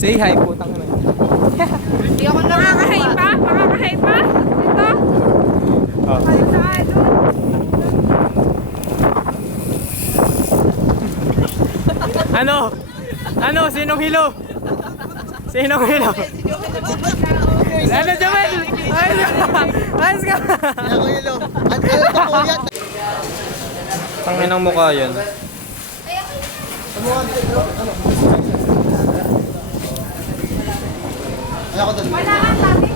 Say hi po, tanga na. Hindi ako nakakahay pa? Makakahay pa? Ito? Oh. Ano na ano? Ano? Ano? Sinong hilo? Sinong hilo? Ano, Jamel? Ayos ka! Ako hilo. Ang kalat na po yan. Tangin ang mukha yan. Ay, ako doon. Wala kang sabi.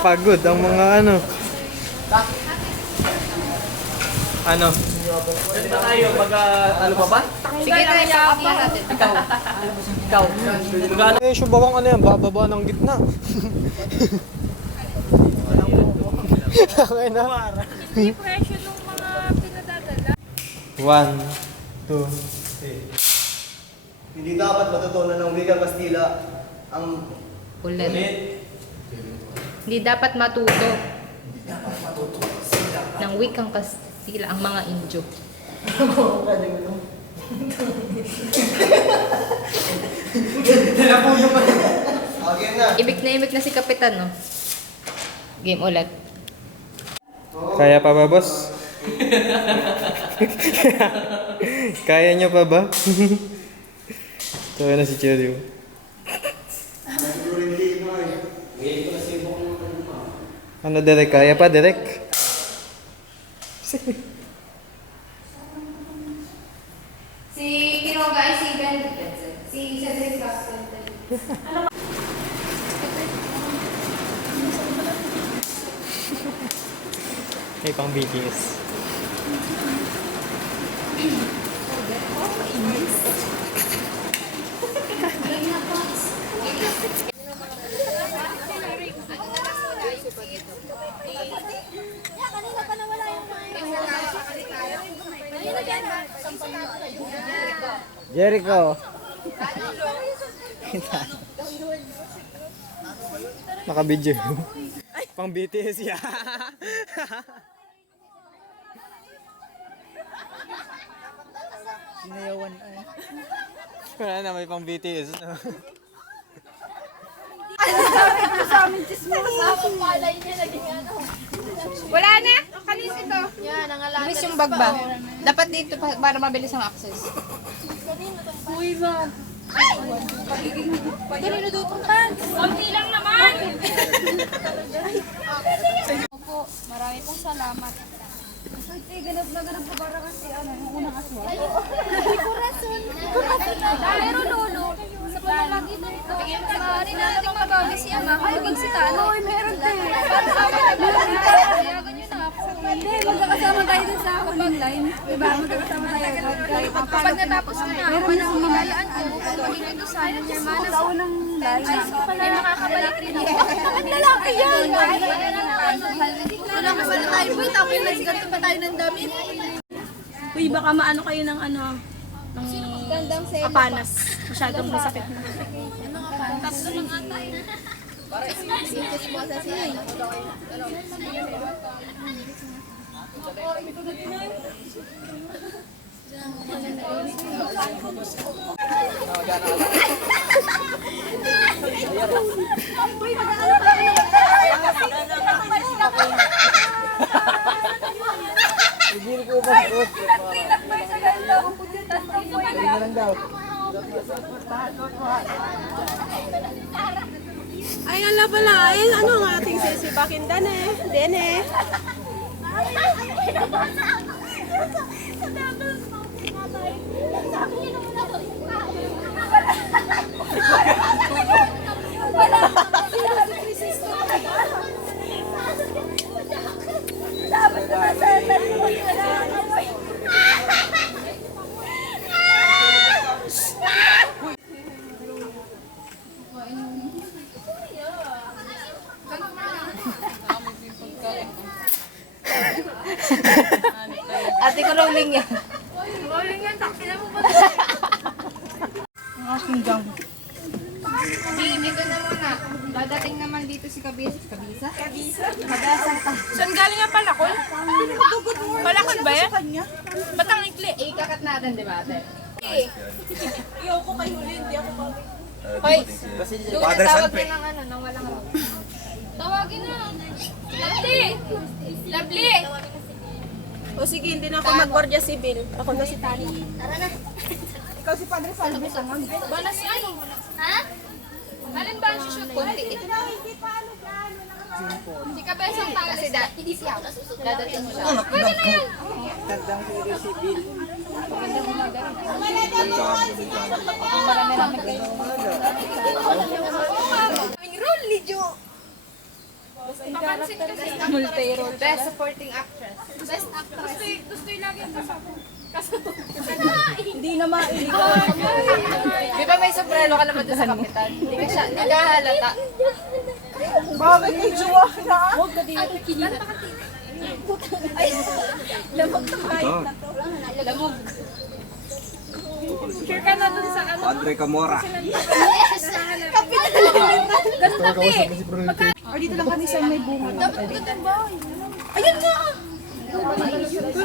Pagod ang mga ano. Ano? Pwede ba tayo mag, ano pa ba? Sige na, isakap na natin. Ikaw. Mag-ano? Eh, subawang ano yan, bababa ng gitna. Okay na. Hindi pressure nung mga pinadadala. 1, 2, 3. Hindi dapat matutunan ng wikang Kastila ang Ulit. Hindi dapat matuto. Ng wikang Kastila ang mga Indio. game na. Ibig na si Kapitan, no? Game ulit. Kaya pa ba, boss? Kaya nyo pa ba? Tawa na si Cherry. Ano, Derek? Kaya pa, Derek? Si Kinoga ay si Ben. Si Cedric Castle. May pang BTS. Jericho. Naka-video. Pang BTS ya. Sinayawan ay. Wala na, may pang BTS. No? Wala na? Kanis ito? Yan, nangalala. Miss yung bag ba? Dapat dito para mabilis ang access. Uy ba? Kanino dutong kan? Konti lang naman! Opo, marami pong salamat. Ay, ganap na ganap para kasi ano, yung unang aswang. Corazon. Pero lolo, sa panalagi na ito. Maaari natin magawa si Ama kung maging si Tano. Uy, meron din. Payagan nyo na ako. Hindi, magkakasama tayo dun sa kapag line. Diba, magkakasama tayo. Kapag natapos ko na, ako na humilayaan ko. Kung magiging ito sa akin, yung mana sa unang line. Ay, makakabalik rin ako. Bakit lalaki yan? Wala kasi na tayo. Boy, tapos nagsiganto pa tayo ng damit. Uy, baka maano kayo ng ano, ng apanas. Masyadong masakit na. Tatlo lang ata eh. Ay, ala pala. Ay, ano ang ating sisibakin dane? Dene. Ate ko rolling yan. Rolling yan, takina mo ba? Ang aking gang. Dito na muna. Dadating naman dito si Kabisa. Kabisa? Kabisa? Madasang ta. Saan galing nga palakol? Palakol ba yan? Ba't ang ikli? Kakat natin, di ba, ate? Ayoko kay huli, hindi ako pabig. Hoy, doon na tawag na ng ano, nang walang raw. Tawagin na. Lovely! Lovely! O sige, hindi na ako mag-guardia civil. Ako na si Tani. Tara na. Ikaw si Padre Salvo sa ma'am. Banas ano? Ha? Alin ba ang shoot? Kunti. Si Kabesang tanga si Hindi siya. Dadating mo siya. Pwede na yan! Marami-rami kayo. Roll, Lidyo! Papansin kasi. Multi-role. Best supporting actress. Best actress. Gusto yung lagi kasama. Hindi na mailig. Di ba may sombrero ka naman doon sa kapitan? Hindi ka siya, hindi ka halata. Bakit may jowa na? Huwag ka dito. Lamog na kahit na to. Lamog. Sure ka na doon sa ano? Padre Camora. Ganun dati. O dito lang kami sa may bunga. Dapat dito ba? Ayun nga!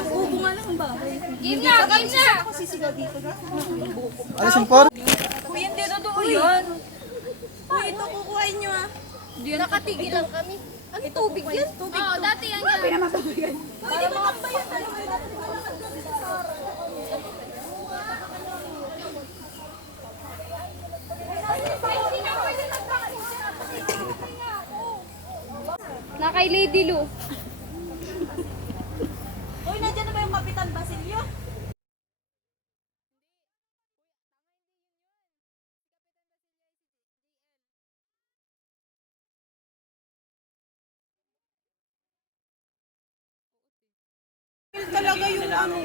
Bunga lang ba? Game na! Game na! Sisigaw dito na. Ano siyang por? Uy, hindi doon yun. Uy, ito kukuhain nyo ah. Nakatigil lang kami. Ano tubig yan? Tubig. Oo, dati yan yan. Para mga bayan talaga. Na kay Lady Lou. Uy, nandiyan na ba yung Kapitan Basilio? Talaga yung ano.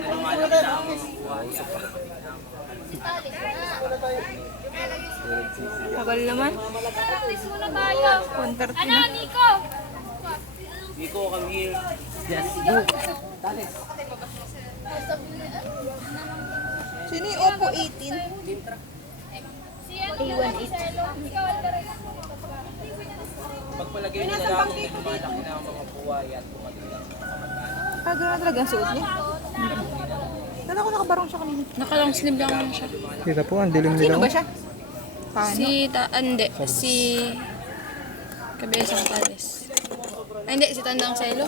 Tagal naman. Practice muna tayo. Ano, Nico? Nico, come here. Sino yung Oppo 18? Si ano na lang, Marcelo. Ikaw, Alvarez. Pagpalagay niyo na lang kung lumalaki na ang mga buhay at pumating lang sa mga kamag-anak. Ah, gano'n talaga ang suot niya? Kala ko nakabarong siya kanina. Naka-long sleeve lang naman siya. Kita po, ang dilim nila. Sino ba siya? Si Cabezang Tales. Ay, hindi, si Tandang Selo.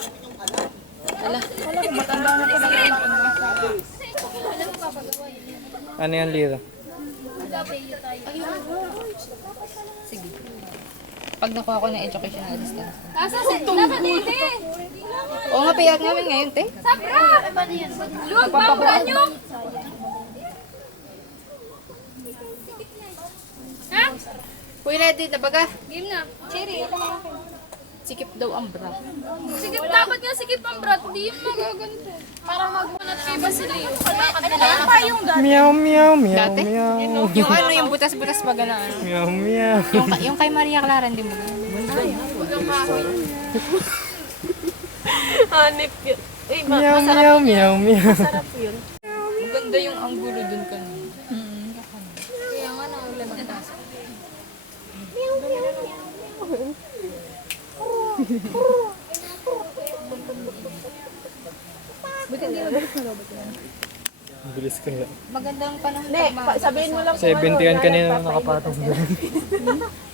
Wala. Ano yan, Lira? Pag nakuha ko ng educational distance. Dapat hindi. Oo nga, payak namin ngayon, te. Sabra! Luwag ba ang banyo? Ha? Uy, ready na baga? Game na. Cherry. Sikip daw ang bra. Sikip, dapat nga sikip ang brat. Hindi yung magaganto. Para magmunat kay Basilio. Meow, meow, meow, Dati? meow. Yung ano, yung butas-butas baga na ano. Meow, meow. Yung kay Maria Clara, hindi mo. Hanip yun. Uy, Meow, meow, meow, meow. Maganda yung anggulo dun kanina. Kaya nga naulan na taas. Bilis kaya. Magandang panahon. Hindi, sabihin mo lang 70 yan kanina nung nakapatong doon.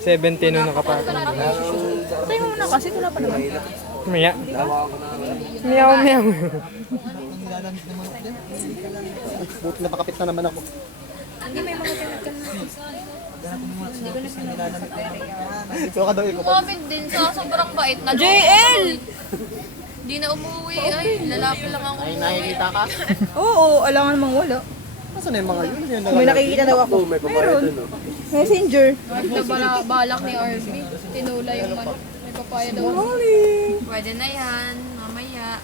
70 nung nakapatong doon. Tayo mo muna kasi wala pa naman. Maya. Meow, meow. Buti na pakapit na naman ako. Ito ka daw ikaw. Comment din sa sobrang bait na JL! Di na umuwi. Ay, lalaki lang ako. Ay, nakikita ka? Oo, alangan namang wala. Nasaan na yung mga yun? Yun na May lang. nakikita daw ako. Meron. Messenger. Balak ni RB. Tinula yung manok. May papaya daw. Pwede na yan. Mamaya.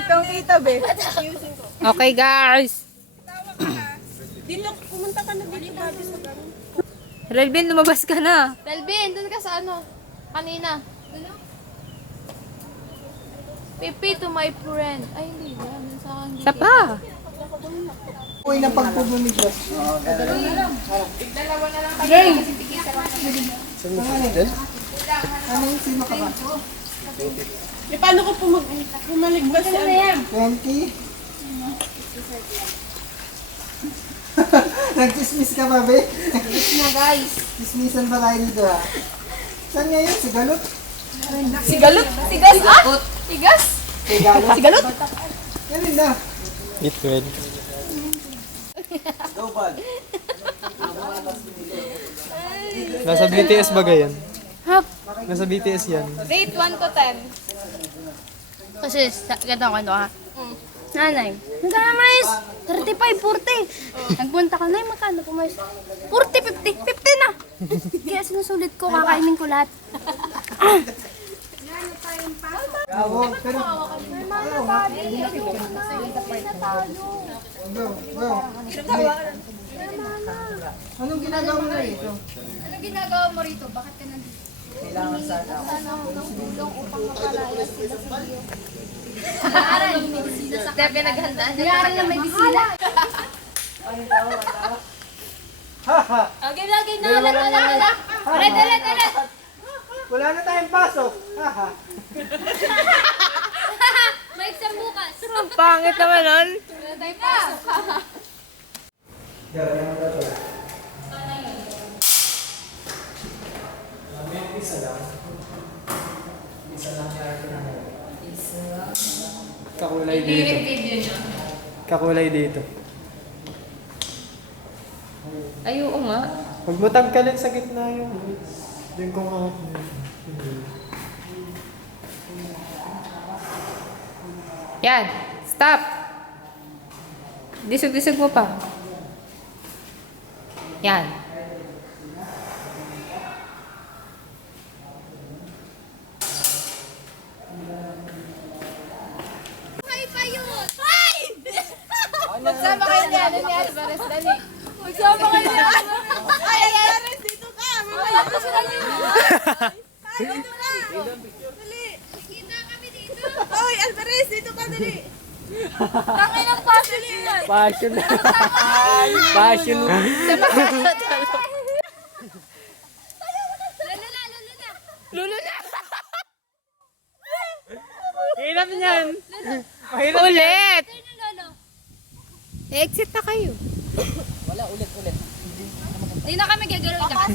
Kitang-kita, be. Okay, guys. Dino, pumunta ka na dito dati sa ganun. Relvin, lumabas ka na. Belvin, dun ka sa ano? Kanina. Pipi to my friend. Ay, hindi ba? Sa akin. Siya pa. Uy, na pagpumumiglas. Saan mo sa dyan? Eh, paano ko pumaligwas si ano? 20. Nag-dismiss ka ba, be? Na guys. Dismissan ba tayo dito, ha? Saan ngayon? Si Galot? Sigalot? Sigas? Ah? Sigas? Si Galot? Sigalot? Ganun na. Eat well. Nasa BTS ba yan? Ha? Nasa BTS yan. Rate 1 to 10. Kasi, ganda ko ha. Nanay, magkano mais? 35, 40. Nagpunta ka, Nay, magkano po mais? 40, 50, 50 na. Kaya sinusulit ko, kakainin ko lahat. Oo, pero... Bro. Anong ginagawa mo na rito? Ano ginagawa mo rito? Bakit ka nandito? Kailangan sana ako. Sana ako ng tulong upang mapalayas sila sa iyo. Nag-aaral ng medisina sa kanya. Pinaghandaan. Nag-aaral ng medisina. Haha! Okay, lagi na. Ulit. Wala na tayong pasok! Haha! May exam bukas. Pangit naman nun. Wala tayong pasok. Kakulay dito. Kakulay dito. Ay, oo nga. Huwag mo tanggalin sa gitna yung yung kung ako. Yan. Stop. Disog-disog mo pa. Yan. Ay, payot! Ay! Magsama kayo ni Alvarez, dali. Magsama kayo ni Alvarez, dito ka! Wala ko sila dito. Dito ka! Dali! Kita kami dito! Oy, Alvarez, dito ka, dali! Tangay ng passion yan! Passion na. Passion na. Lolo na! Hirap niyan. Ulit! Turn na, Lolo. Exit na kayo. Hindi na kami gagalaw ka.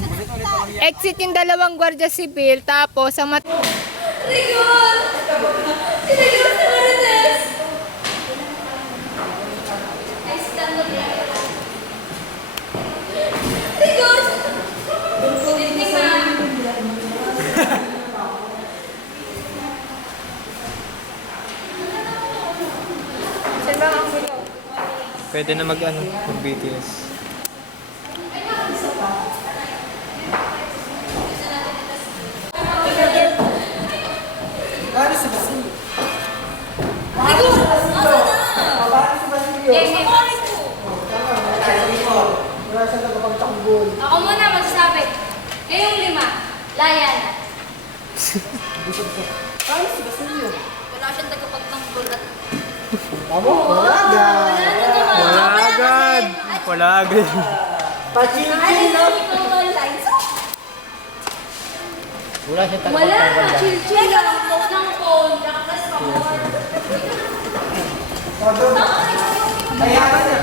Exit yung dalawang gwardiya sibil, tapos ang Rigor! Sinagor sa Marites! Ay, stand up lang. Rigor! Hindi ma'am. Pwede na mag-ano, mag-BTS. Paano si Basilio? Rigor! Paano si Basilio? Wala siya nagpapagtakbol. Ako muna magsasabi. Kayong 5, layan. Paano si Basilio? Wala siyang tagapagtanggol at Tama, wala agad. Wala agad. Wala agad. Pachil-chil na. Wala siya wala! Chill-chill lang ang phone ng phone. Nakakas pa mo. Kaya ka na.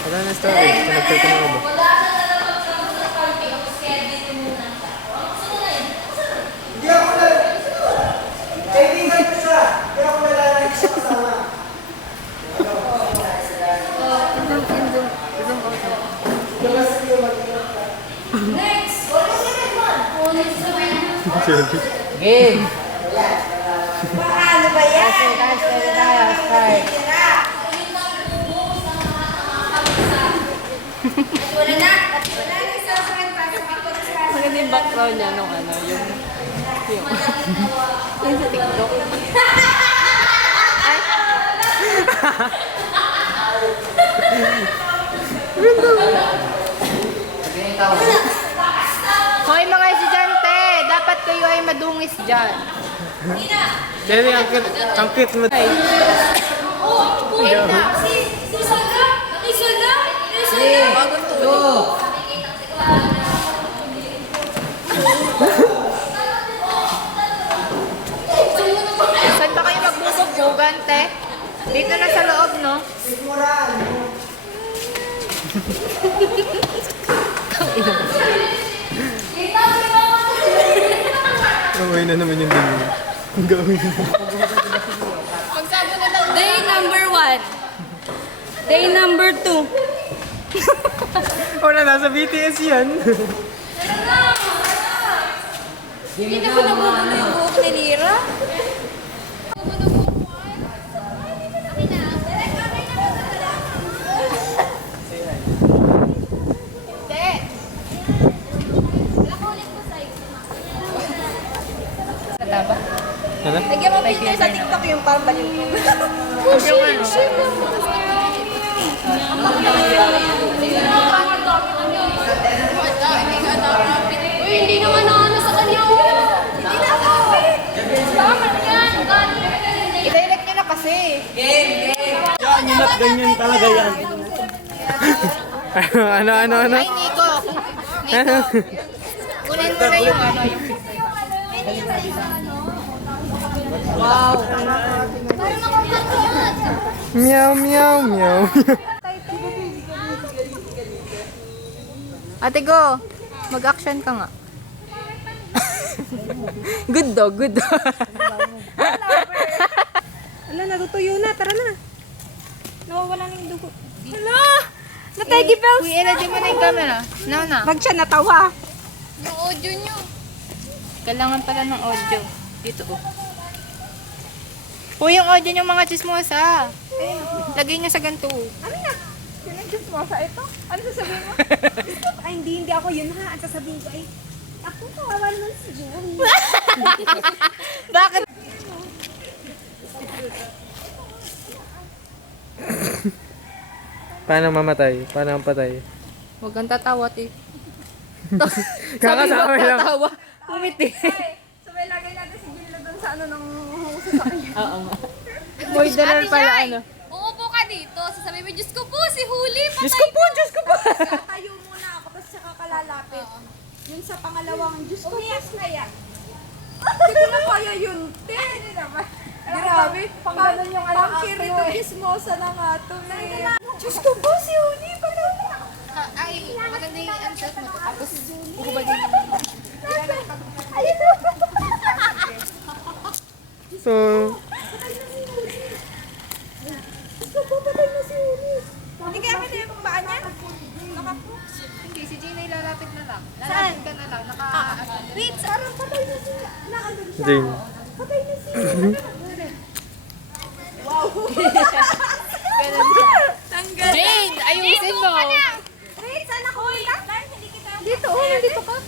Wala na storage. Connected ko na ba? Wala siya tagapagtanggol sa party. Tapos kaya dito muna. Hindi ako na. Kaibigan ko siya. Kaya ako nalalagay siya kasama. Next! What is the next one? Next naman. Game! Paano ba yan? Wala na. Wala na. Isasakit pa sa pagkakasal. maganda yung background niya nung ano, yung sa TikTok. Hoy mga estudyante, dapat kayo ay madungis dyan. Jadi ang cute mo. Oh, wait na. Isa na. Isa na. Isa na. Bagong tulog. Saan ba kayo magbubog-bugan, te? Dito na sa loob, no? Gawin na naman yung dumi. Gawin na. Day number 1. Day number 2. Wala, nasa BTS yan. Hindi na ba nabubulo yung buhok ni Lira? Ano? Lagyan mo filter sa TikTok yung parang baliw. Uy, hindi naman ano sa kanya. Hindi na ako. Tama yan. I-direct nyo na kasi. Ganyan talaga yan. Ano? Ay, Nico. Ano? Kunin mo na yung ano. Wow. Meow, meow, meow. Ate Go, mag-action ka nga. Good dog, good dog. Ala, natutuyo na. Tara na. Nawawala na yung dugo. Ala! Nategi bells! Uy, ilagay mo na yung camera. No, na. Bag siya natawa. Yung audio nyo. Kailangan pala ng audio. Dito oh. Uy, yung audio nyo mga chismosa. Lagay nyo sa ganito. Ano na? Yun ang just mo sa ito? Ano sasabihin mo? Ay, hindi ako yun ha. Ang sasabihin ko ay, ako kawawa naman si Joey. Bakit? Paano mamatay? Paano ang patay? Huwag kang tatawa, te. Kakasama lang. Tatawa. Umiti. Sabay lagay natin si Gillo doon sa ano nang huso sa kanya. Oo nga. Boy, dalar pala ano. Umupo ka dito. Sasabihin mo, Diyos ko po, si Huli. Diyos ko po, Diyos ko po. Tayo muna ako, tapos saka kalalapit. Yun sa pangalawang, Diyos ko, umiyak na yan. Hindi ko na kaya yun. Hindi naman. Grabe, pang ganun yung anak ko. Pang chismosa na nga to eh. Diyos ko po, si Uni, pala na. Ay, maganda yung answer mo. Tapos, bukubadin mo. So, Hindi kaya kaya yung paa niya? Hindi, si Gina ilalapit na lang. Lalapit ka na lang. Wait, parang patay na siya. Naandun siya. Jane. Patay na siya. Jane, ayusin mo. Wait, saan ako? Dito, dito ka.